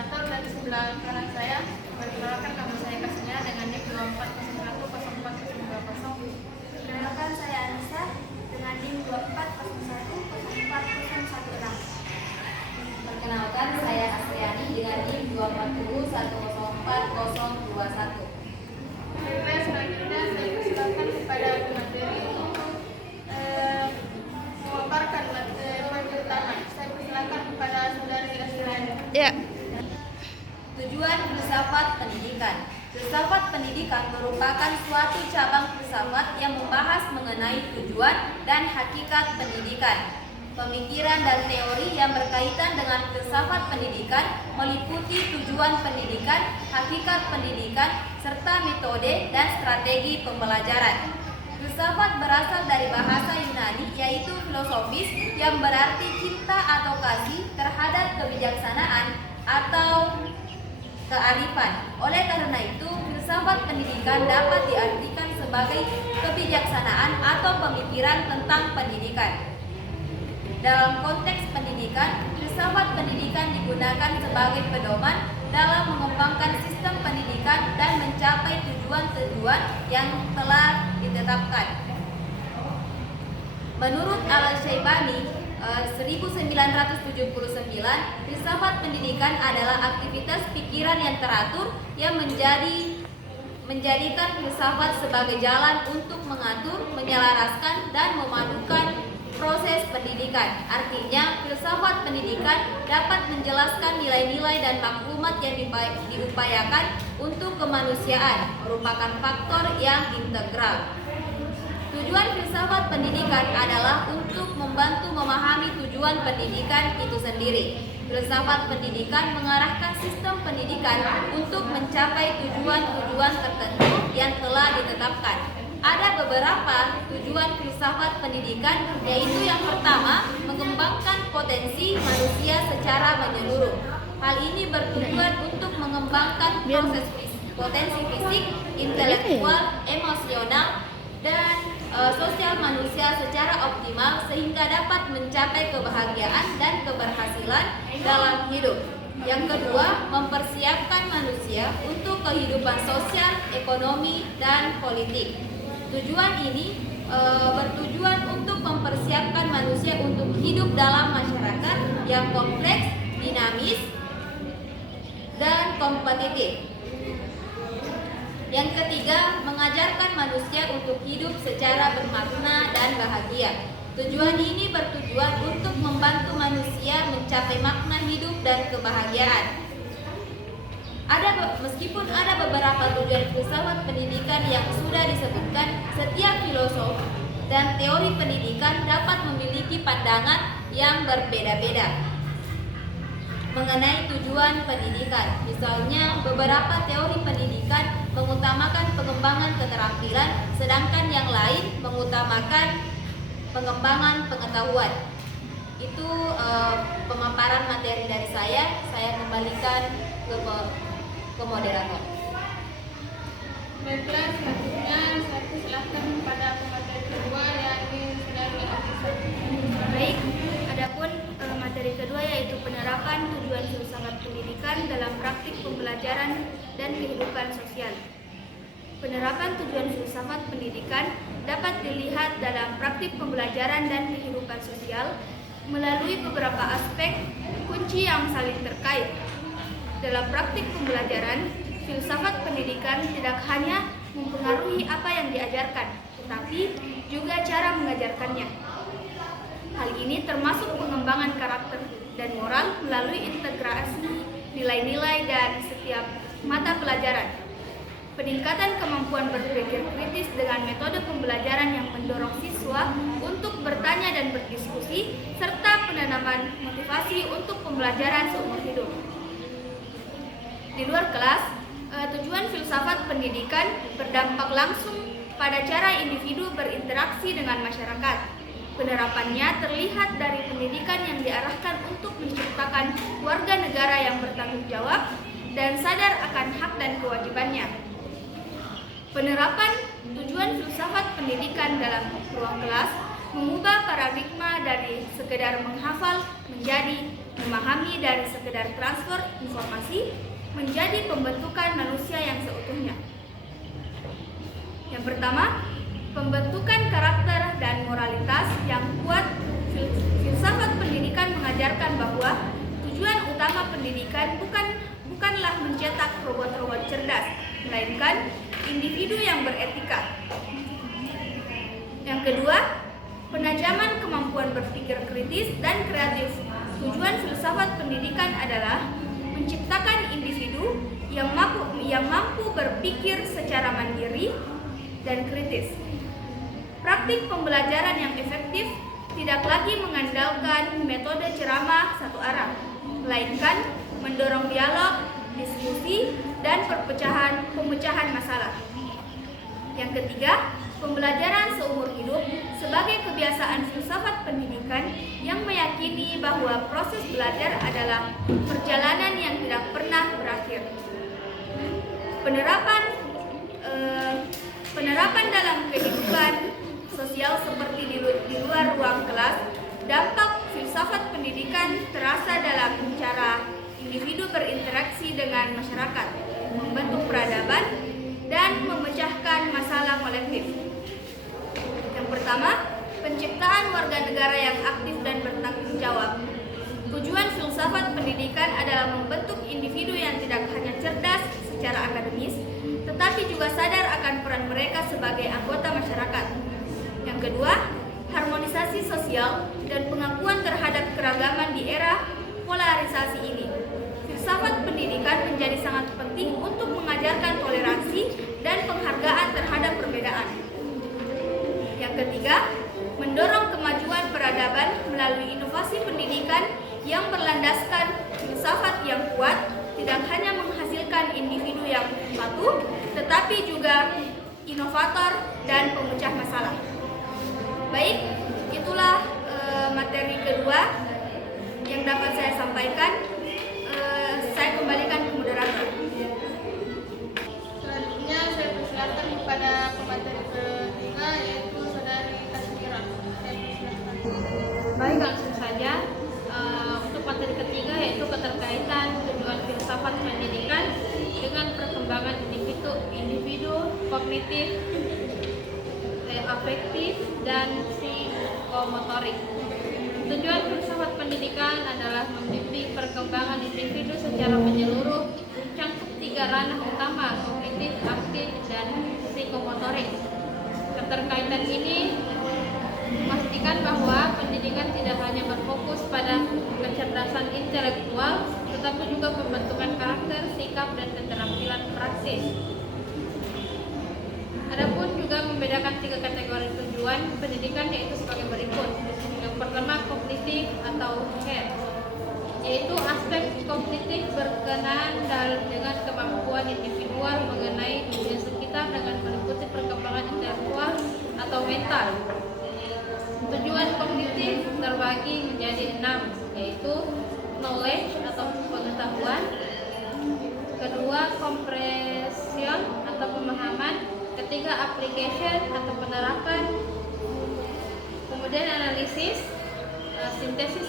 moderator dan di sebelah kanan saya perkenalkan nama saya Kasnya dengan NIM 2401040220. Perkenalkan saya Anissa dengan NIM 24010416. Perkenalkan saya Astriani dengan NIM 240104021. Baik, selanjutnya saya persilakan kepada Bu materi untuk memaparkan materi utama. Saya persilakan kepada saudari Astriani. Ya. Tujuan filsafat pendidikan. Filsafat pendidikan merupakan suatu cabang filsafat yang membahas mengenai tujuan dan hakikat pendidikan. Pemikiran dan teori yang berkaitan dengan filsafat pendidikan meliputi tujuan pendidikan, hakikat pendidikan, serta metode dan strategi pembelajaran. Filsafat berasal dari bahasa Yunani yaitu filosofis yang berarti cinta atau kasih terhadap kebijaksanaan atau kearifan. Oleh karena itu, filsafat pendidikan dapat diartikan sebagai kebijaksanaan atau pemikiran tentang pendidikan. Dalam konteks pendidikan, filsafat pendidikan digunakan sebagai pedoman dalam mengembangkan sistem pendidikan dan mencapai tujuan-tujuan yang telah ditetapkan. Menurut Al-Syaibani 1979, filsafat pendidikan adalah aktivitas pikiran yang teratur yang menjadikan filsafat sebagai jalan untuk mengatur, menyelaraskan, dan memadukan proses pendidikan. Artinya, filsafat pendidikan dapat menjelaskan nilai-nilai dan maklumat yang diupayakan untuk kemanusiaan, merupakan faktor yang integral. Tujuan filsafat pendidikan adalah untuk membantu memahami tujuan pendidikan itu sendiri. Filsafat pendidikan mengarahkan sistem pendidikan untuk mencapai tujuan-tujuan tertentu yang telah ditetapkan. Ada beberapa tujuan filsafat pendidikan, yaitu yang pertama, mengembangkan potensi manusia secara menyeluruh. Hal ini bertujuan untuk mengembangkan potensi fisik, intelektual, emosional, dan sosial manusia secara optimal sehingga dapat mencapai kebahagiaan dan keberhasilan dalam hidup. Yang kedua, mempersiapkan manusia untuk kehidupan sosial, ekonomi, dan politik. Tujuan ini bertujuan untuk mempersiapkan manusia untuk hidup dalam masyarakat yang kompleks, dinamis, dan kompetitif. Yang ketiga, mengajarkan manusia untuk hidup secara bermakna dan bahagia. Tujuan ini bertujuan untuk membantu manusia mencapai makna hidup dan kebahagiaan. Meskipun ada beberapa tujuan filsafat pendidikan yang sudah disebutkan, setiap filosof dan teori pendidikan dapat memiliki pandangan yang berbeda-beda mengenai tujuan pendidikan. Misalnya, beberapa teori pendidikan mengutamakan pengembangan keterampilan, sedangkan yang lain mengutamakan pengembangan pengetahuan. Itu pemaparan materi dari saya. Saya kembalikan ke moderator. Baiklah, selanjutnya saya persilahkan kepada pemateri kedua yakni saudari Anissa. Baik, adapun materi kedua yaitu penerapan tujuan filsafat pendidikan dalam praktik pembelajaran dan kehidupan sosial. Penerapan tujuan filsafat pendidikan dapat dilihat dalam praktik pembelajaran dan kehidupan sosial melalui beberapa aspek kunci yang saling terkait. Dalam praktik pembelajaran, filsafat pendidikan tidak hanya mempengaruhi apa yang diajarkan, tetapi juga cara mengajarkannya. Hal ini termasuk pengembangan karakter dan moral melalui integrasi nilai-nilai dan setiap mata pelajaran. Peningkatan kemampuan berpikir kritis dengan metode pembelajaran yang mendorong siswa untuk bertanya dan berdiskusi, serta penanaman motivasi untuk pembelajaran seumur hidup. Di luar kelas, tujuan filsafat pendidikan berdampak langsung pada cara individu berinteraksi dengan masyarakat. Penerapannya terlihat dari pendidikan yang diarahkan untuk menciptakan warga negara yang bertanggung jawab dan sadar akan hak dan kewajibannya. Penerapan tujuan filsafat pendidikan dalam ruang kelas mengubah paradigma dari sekedar menghafal menjadi memahami dari sekedar transfer informasi menjadi pembentukan manusia yang seutuhnya. Yang pertama, pembentukan karakter dan moralitas yang kuat. Filsafat pendidikan mengajarkan bahwa tujuan utama pendidikan bukanlah mencetak robot-robot cerdas, melainkan individu yang beretika. Yang kedua, penajaman kemampuan berpikir kritis dan kreatif. Tujuan filsafat pendidikan adalah menciptakan individu yang mampu berpikir secara mandiri dan kritis. Praktik pembelajaran yang efektif tidak lagi mengandalkan metode ceramah satu arah, melainkan mendorong dialog, diskusi, dan pemecahan masalah. Yang ketiga, pembelajaran seumur hidup sebagai kebiasaan filsafat pendidikan yang meyakini bahwa proses belajar adalah perjalanan yang tidak pernah berakhir. Penerapan dalam kehidupan sosial seperti di luar ruang kelas, dampak filsafat pendidikan terasa dalam cara individu berinteraksi dengan masyarakat, membentuk peradaban, dan memecahkan masalah kolektif. Yang pertama, penciptaan warga negara yang aktif dan bertanggung jawab. Tujuan filsafat pendidikan adalah membentuk individu yang tidak hanya cerdas secara akademis, tetapi juga sadar akan peran mereka sebagai anggota masyarakat. Yang kedua, harmonisasi sosial dan pengakuan terhadap keragaman di era polarisasi ini. Filsafat pendidikan menjadi sangat penting untuk mengajarkan toleransi dan penghargaan terhadap perbedaan. Yang ketiga, mendorong kemajuan peradaban melalui inovasi pendidikan yang berlandaskan filsafat yang kuat, tidak hanya menghasilkan individu yang patuh, tetapi juga inovator dan pemecah masalah. Baik, itulah materi kedua yang dapat saya sampaikan. Saya kembalikan ke moderator. Selanjutnya saya persilakan kepada pemateri ketiga, yaitu Saudari Kasmira. Saya persilakan. Baik, langsung saja. Untuk materi ketiga yaitu keterkaitan tujuan filsafat pendidikan dengan perkembangan individu kognitif, afektif, dan psikomotorik. Tujuan filsafat pendidikan adalah membimbing perkembangan individu secara menyeluruh, mencakup 3 ranah utama, kognitif, afektif, dan psikomotorik. Keterkaitan ini memastikan bahwa pendidikan tidak hanya berfokus pada kecerdasan intelektual, tetapi juga pembentukan karakter, sikap, dan keterampilan praksis. Adapun juga membedakan 3 kategori tujuan pendidikan, yaitu sebagai berikut. Yang pertama, kognitif atau head, yaitu aspek kognitif berkenaan dengan kemampuan individual mengenai dunia sekitar dengan meliputi perkembangan intelektual atau mental. Tujuan kognitif terbagi menjadi 6, yaitu knowledge atau pengetahuan, kedua comprehension atau pemahaman, ketiga application atau penerapan, kemudian analisis, sintesis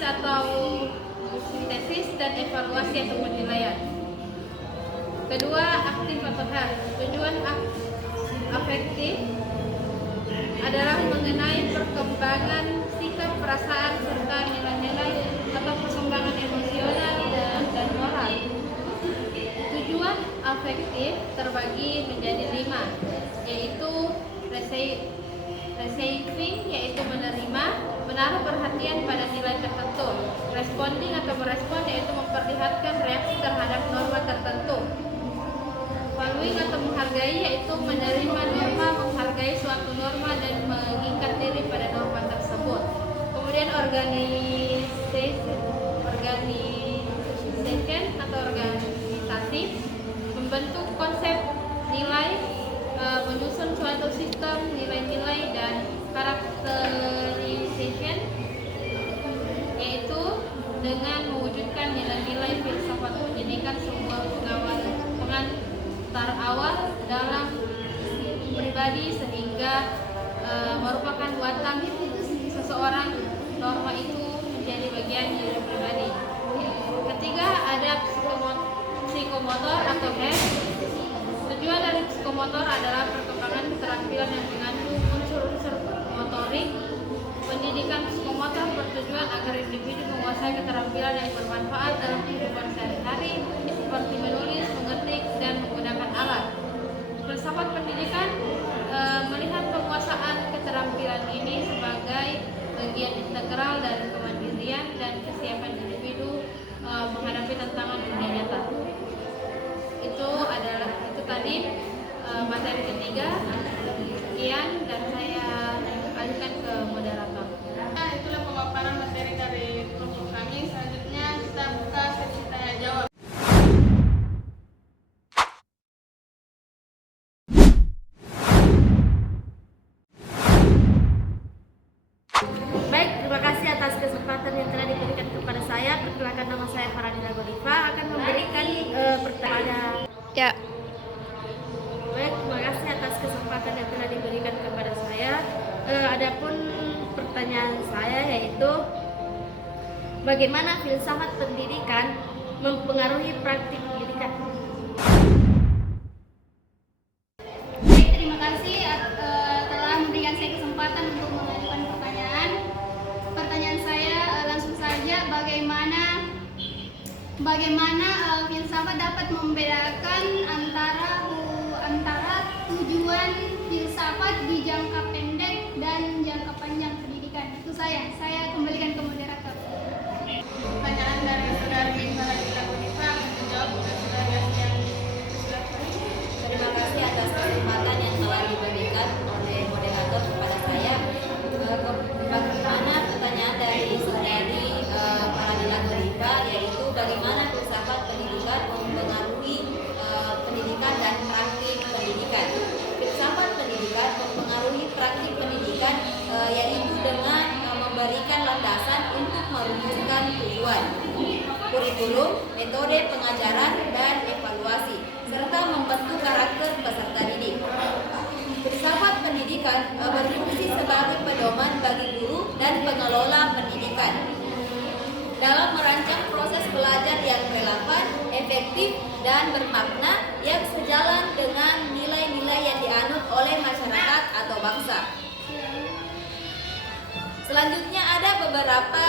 dan evaluasi atau penilaian. Kedua, aktif atau health. Tujuan afektif adalah mengenai perkembangan sikap, perasaan, serta nilai-nilai atau perkembangan emosional dan moral. Tujuan afektif terbagi menjadi 5, yaitu receiving, yaitu menerima, menaruh perhatian pada nilai tertentu. Responding atau merespon, yaitu memperlihatkan reaksi terhadap norma tertentu. Following atau menghargai, yaitu menerima norma, menghargai suatu norma dan mengikat diri pada norma tersebut. Kemudian organization atau organisasi, membentuk konsep nilai, menyusun suatu sistem nilai-nilai, dan karakterization, yaitu dengan mewujudkan nilai-nilai filsafat pendidikan sebuah pengantar awal dalam pribadi sehingga merupakan watak seseorang. Norma itu menjadi bagian diri pribadi. Ya. psikomotor adalah perkembangan keterampilan yang mengandung unsur-unsur motorik. Pendidikan psikomotor bertujuan agar individu menguasai keterampilan yang bermanfaat dalam kehidupan sehari-hari, seperti menulis, mengetik, dan menggunakan alat. Filsafat pendidikan melihat penguasaan keterampilan ini sebagai bagian integral dari kemandirian dan kesiapan individu menghadapi tantangan dunia nyata. Itu tadi materi ketiga. Sekian, dan saya alihkan ke moderator. Nah, itulah pemaparan materi dari kelompok kami. Selanjutnya kita buka sesi tanya jawab. Baik, terima kasih atas kesempatan yang telah diberikan kepada saya. Perkenalkan, nama saya Faradila Godiva, akan memberikan pertanyaan. Ya, Baik, terima kasih atas kesempatan yang telah diberikan kepada saya. Adapun pertanyaan saya yaitu, bagaimana filsafat pendidikan mempengaruhi praktik pendidikan? baik, terima kasih telah memberikan saya kesempatan untuk mengajukan pertanyaan. Pertanyaan saya langsung saja, bagaimana filsafat dapat membedakan antara tujuan filsafat di jangka pendek dan jangka panjang pendidikan. Itu saya kembalikan ke moderator. Pertanyaan dari saudari Faradila Godiva akan dijawab oleh saudari Asian. Terima kasih atas kesempatan yang telah diberikan oleh moderator kepada saya. Bagaimana pertanyaan dari saudari Faradila Godiva, yaitu bagaimana filsafat pendidikan mempengaruhi pendidikan dan praktik pendidikan. Filsafat pendidikan mempengaruhi praktik pendidikan, yaitu dengan memberikan landasan untuk merumuskan tujuan, kurikulum, metode pengajaran, dan evaluasi, serta membentuk karakter peserta didik. Filsafat pendidikan berfungsi sebagai pedoman bagi guru dan pengelola pendidikan dalam merancang proses belajar yang relevan, efektif, dan bermakna yang sejalan dengan nilai-nilai yang dianut oleh masyarakat atau bangsa. Selanjutnya ada beberapa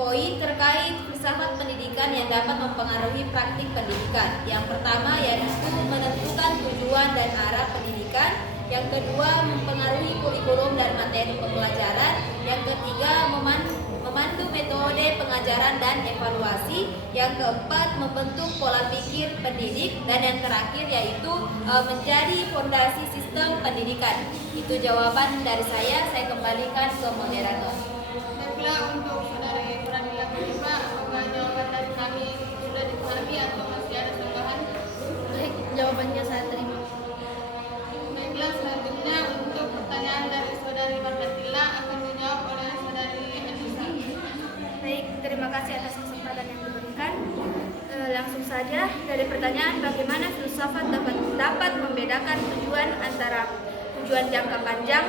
poin terkait filsafat pendidikan yang dapat mempengaruhi praktik pendidikan. Yang pertama yaitu menentukan tujuan dan arah pendidikan. Yang kedua, mempengaruhi kurikulum dan materi pembelajaran. Yang ketiga, memandu metode pengajaran dan evaluasi. Yang keempat, membentuk pola pikir pendidik. Dan yang terakhir yaitu menjadi fondasi sistem pendidikan. Itu jawaban dari saya kembalikan ke moderator. Baiklah, untuk saudari Faradila Godiva, apakah jawaban dari kami sudah dipahami atau masih ada tambahan? Baik, jawabannya saya terima. Baiklah, selanjutnya untuk pertanyaan dari saudari Faradila akan dijawab oleh saudari Anissa. Baik, terima kasih atas kesempatan yang diberikan. Langsung saja dari pertanyaan, bagaimana filsafat dapat membedakan tujuan antara tujuan jangka panjang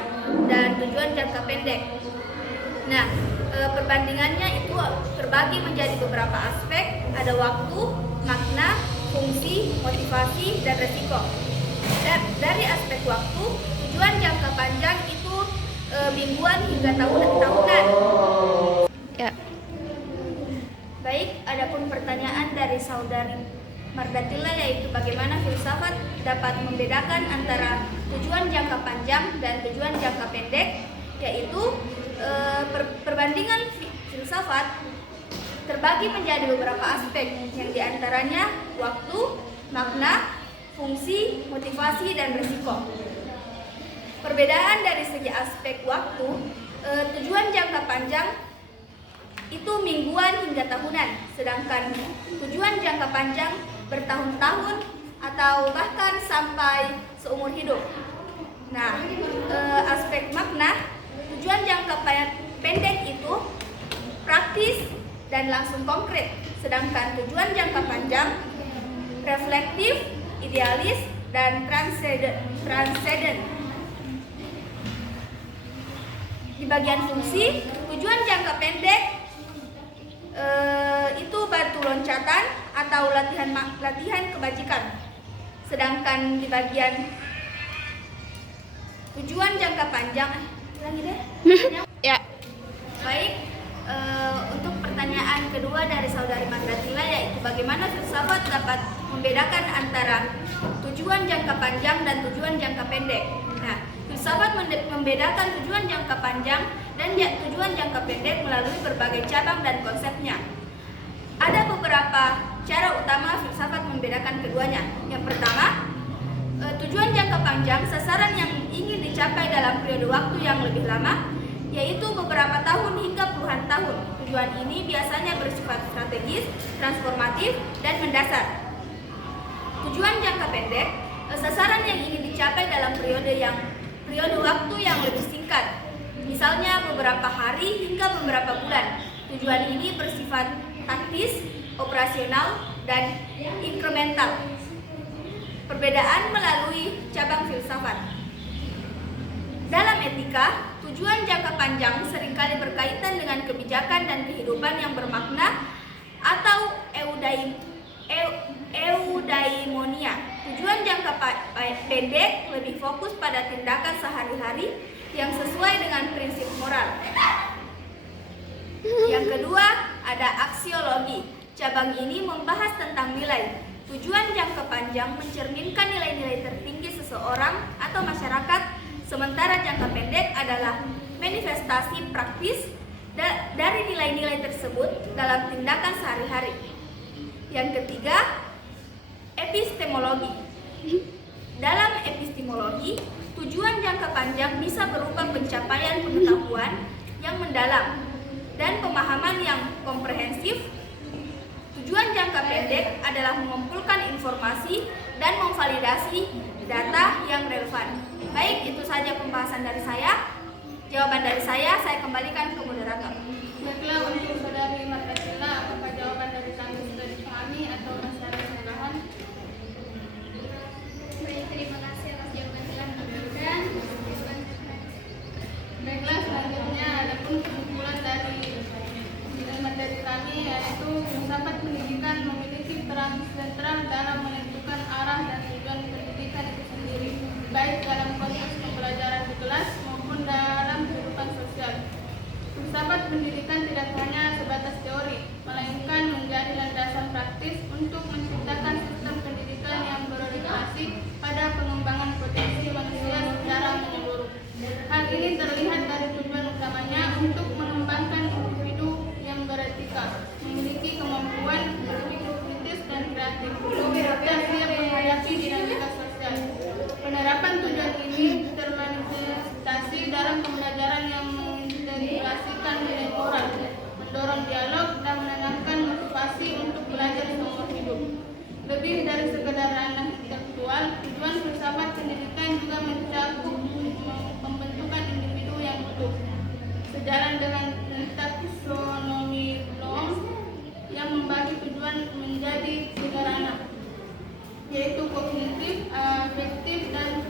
dan tujuan jangka pendek. Nah, perbandingannya itu terbagi menjadi beberapa aspek, ada waktu, makna, fungsi, motivasi, dan resiko. Dari aspek waktu, tujuan jangka panjang itu mingguan hingga tahunan. Ya. Baik, adapun pertanyaan dari saudari Mardatila yaitu bagaimana filsafat dapat membedakan antara tujuan jangka panjang dan tujuan jangka pendek, yaitu perbandingan filsafat terbagi menjadi beberapa aspek, yang diantaranya waktu, makna, fungsi, motivasi, dan risiko. Perbedaan dari segi aspek waktu, tujuan jangka panjang itu mingguan hingga tahunan, sedangkan tujuan jangka panjang bertahun-tahun atau bahkan sampai seumur hidup. Nah, aspek makna, tujuan jangka pendek itu praktis dan langsung konkret, sedangkan tujuan jangka panjang reflektif, idealis, dan transcendent. Di bagian fungsi, tujuan jangka pendek itu batu loncatan atau latihan kebajikan, Sedangkan di bagian tujuan jangka panjang, lagi deh. Ya. Baik, untuk pertanyaan kedua dari saudari Mandratila, yaitu bagaimana filsafat dapat membedakan antara tujuan jangka panjang dan tujuan jangka pendek. Nah, filsafat membedakan tujuan jangka panjang dan tujuan jangka pendek melalui berbagai cabang dan konsepnya. Ada beberapa cara utama filsafat membedakan keduanya. Yang pertama, tujuan jangka panjang, sasaran yang ingin dicapai dalam periode waktu yang lebih lama, yaitu beberapa tahun hingga puluhan tahun. Tujuan ini biasanya bersifat strategis, transformatif, dan mendasar. Tujuan jangka pendek, sasaran yang ingin dicapai dalam periode waktu yang lebih singkat, misalnya beberapa hari hingga beberapa bulan. Tujuan ini bersifat taktis, operasional, dan inkremental. Perbedaan melalui cabang filsafat. Dalam etika, tujuan jangka panjang seringkali berkaitan dengan kebijakan dan kehidupan yang bermakna atau eudaimonia. Tujuan jangka pendek lebih fokus pada tindakan sehari-hari yang sesuai dengan prinsip moral. Yang kedua, ada aksiologi. Cabang ini membahas tentang nilai. Tujuan jangka panjang mencerminkan nilai-nilai tertinggi seseorang atau masyarakat, sementara jangka pendek adalah manifestasi praktis dari nilai-nilai tersebut dalam tindakan sehari-hari. Yang ketiga, epistemologi. Dalam epistemologi, tujuan jangka panjang bisa berupa pencapaian pengetahuan yang mendalam dan pemahaman yang komprehensif. Tujuan jangka pendek adalah mengumpulkan informasi dan memvalidasi data yang relevan. Baik, itu saja pembahasan dari saya. Jawaban dari saya kembalikan ke moderator. Baiklah, untuk saudari Mandratila, apakah jawaban dari kami sudah dipahami atau masih ada tambahan? Baik, terima kasih atas jawaban telah diberikan. Baiklah, selanjutnya ada pun kesimpulan dari materi kami, yaitu filsafat pendidikan memiliki peran sentral dalam menentukan arah dan tujuan pendidikan itu sendiri, baik dalam konteks pembelajaran di kelas maupun dalam kehidupan sosial. Filsafat pendidikan tidak hanya sebatas teori, melainkan menjadi landasan praktis untuk menciptakan sistem pendidikan yang berorientasi pada pengembangan potensi manusia secara menyeluruh. Hal ini terlihat dari tujuan utamanya untuk mengembangkan individu yang beretika, memiliki kemampuan berpikir kritis dan kreatif, dan siap menghadapi dinamika sosial. Penerapan tujuan ini termanifestasi dalam pembelajaran yang mengintegrasikan nilai moral, mendorong dialog, dan menanamkan motivasi untuk belajar seumur hidup. Lebih dari sekedar ranah intelektual, tujuan filsafat pendidikan juga mencakup pembentukan individu yang utuh, sejalan dengan taksonomi Bloom yang membagi tujuan menjadi 3 ranah, yaitu kognitif, afektif, dan